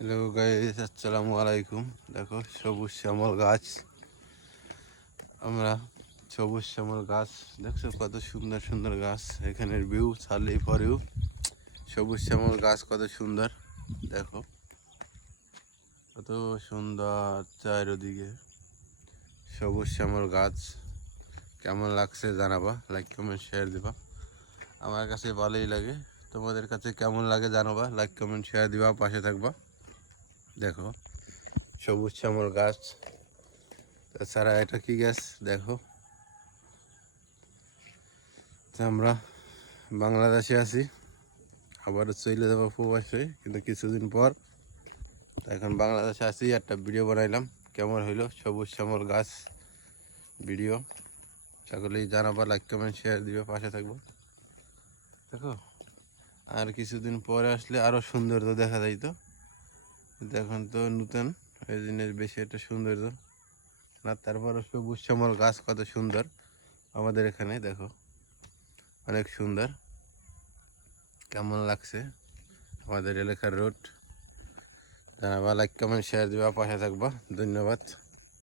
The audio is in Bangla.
হ্যালো গাইস, আসসালামু আলাইকুম। দেখো সবুজ শ্যামল গাছ, আমরা সবুজ শ্যামল গাছ দেখছো, কত সুন্দর সুন্দর গাছ। এখানের ভিউ ছাড়লেই পরেও সবুজ শ্যামল গাছ কত সুন্দর। দেখো কত সুন্দর চারিদিকে সবুজ শ্যামল গাছ। কেমন লাগছে জানাবা, লাইক কমেন্ট শেয়ার দিবা। আমার কাছে ভালোই লাগে, তোমাদের কাছে কেমন লাগে জানাবা, লাইক কমেন্ট শেয়ার দিবা, পাশে থাকবা। দেখো সবুজ শ্যামল গাছ। তাছাড়া এটা কি গাছ দেখো, আমরা বাংলাদেশে আছি, আবার চলে যাবো প্রবাসে, কিন্তু কিছুদিন পর। এখন বাংলাদেশে আছি, একটা ভিডিও বানাইলাম, কেমন হইলো সবুজ শ্যামল গাছ ভিডিও। সকলেই জানাবা, লাইক কমেন্ট শেয়ার দিবে, পাশে থাকবো। দেখো আর কিছুদিন পরে আসলে আরো সৌন্দর্য দেখা যাইত, কিন্তু এখন তো নতুন, এই জিনিস বেশি একটা সৌন্দর্য না। তারপরও সবুজ শ্যামল গাছ কত সুন্দর আমাদের এখানে। দেখো অনেক সুন্দর, কেমন লাগছে আমাদের এলাকার রোড জানাবা, লাইক কমেন্ট শেয়ার দিবা, পাশে থাকবা। ধন্যবাদ।